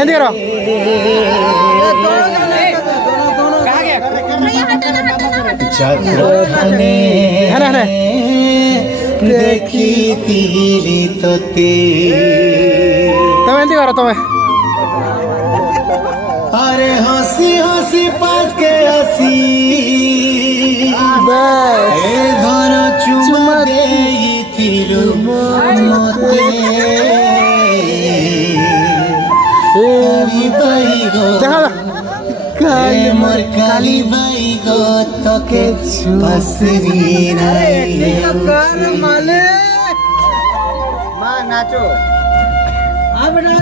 এদিকে রো যাত্রাখানে দেখিতিলি তোতে তুমি এদিকে রো তুমি আরে হসি হসি পাকে আসি এ ঘর চুমা দেইতিলু মতে কালি by go more Kali by গো তোকে পাসরি নাই মালে মা নাচো আবে না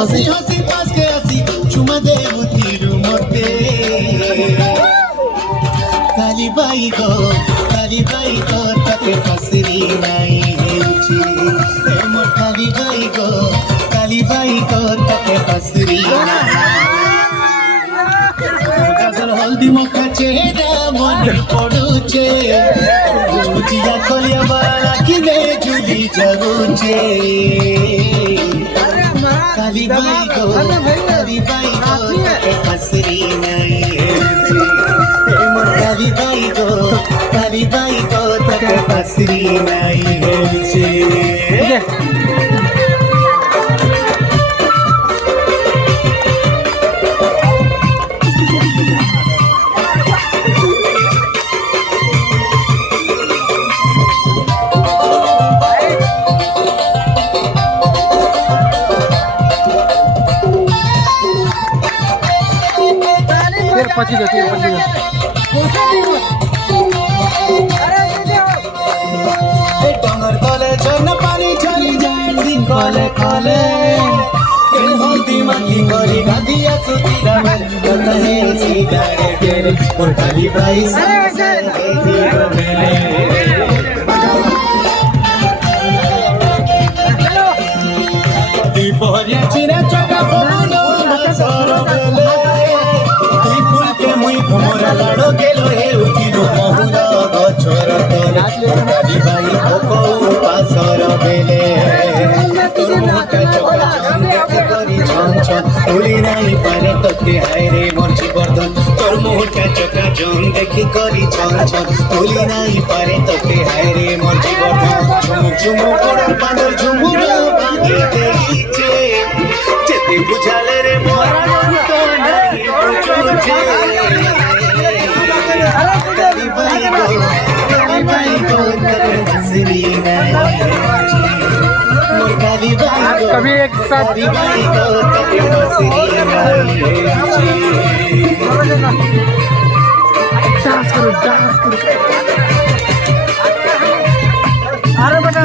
हसी हसी पास के हसी चुमा दे बुतिरु मते काली बाई गो तके फसरी नाई हेउची ए मोर काली बाई गो तके फसरी गाजर हल्दी मक्का चेहरा मन पडुचे बुझिया कलिया बाला किने जुली जगुचे काली बाई गो तके फसरी नाई हेउची ए मोर काली बाई गो तके फसरी नाई हेउची पची दो डोंगर तले झरना पानी चली जाए दिन कले कले हल्दी माखी करी गादिया सुतीला में बताहे सीधारे तेरे और काली बाई से मेले दीपहरिया चिरा चका पवनो सर बेले फूल के मुई घुमरा लाडो गेलो हे उठिनो महुरा गछर तले काली बाई भोको पासर बेले तोर मुटा चका करी छन छन उड़ी नहीं पारे तोते हाय रे मोर जीवर्धन तोर मुटा चका जन देखी करी छन छन उड़ी नहीं पारे तोते हाय रे मोर जीवर्धन झुमुक झुमुक कोड़ा पांदर झुमुरा बांधी देईचे जेते बुझाले रे मोरा तो नहीं बुझुचे काली बाई गो तके हसरी नहीं मोर काली बाई गो कभी एक साथ काली बाई गो तके हसरी नहीं डांस करो अरे बेटा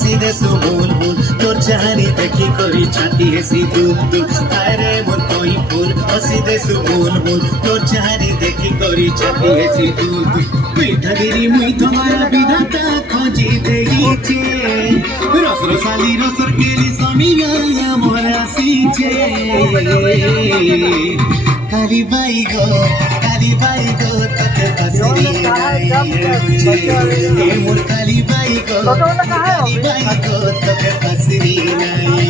हसी दे सो बोल बोल तोर चाहनी দেখি করি ছাতি হেসি দুল দুল আরে মোর কই ফুল হসি দেসু বুল বুল তোর চাহারি দেখি করি ছাতি হেসি দুল দুল পিঠাগিরি মুই তোমার বিধাতা খোঁজি দেখিছে রস রসালি রসর কেলি সমিয়া মোর আসিছে কালি বাই গো তোকে ফাসরি নাই এ মোর কালি বাই গো তোকে ফাসরি নাই